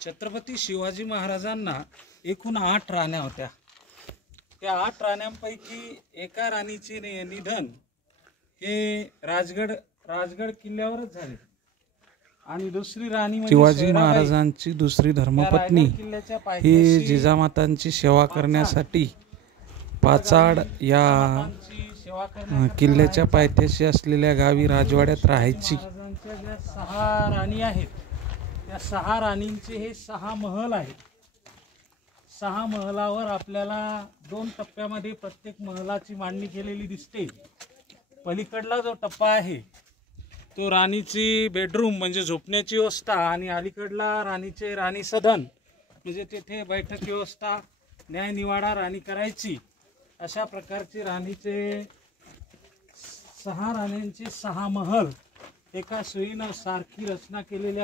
छत्रपती शिवाजी महाराजांना एकूण 8 राण्या होत्या। त्या 8 राण्यांपैकी एका राणीचे निधन हे राजगड किल्ल्यावरच झाले आणि दुसरी राणी म्हणजे शिवाजी महाराजांची दुसरी धर्मपत्नी ही जिजामातांची सेवा करण्यासाठी पाचाड या किल्ल्याच्या पायथ्याशी असलेल्या गावी राजवाड्यात राहायची। ज्या 6 राणी आहेत त्या 6 राणींचे हे 6 महल आहेत। 6 महलावर आपल्याला 2 टप्प्यामध्ये प्रत्येक महलाची मांडणी केलेली दिसते। पलीकडला जो टप्पा आहे तो राणीची बेडरूम म्हणजे झोपण्याची व्यवस्था आणि अलीकडला राणी सदन म्हणजे तेथे बैठक व्यवस्था न्याय निवाडा राणी करायची। अशा प्रकारची राणीचे 6 राण्यांचे 6 महल एका सोयीनं सारखी रचना केलेली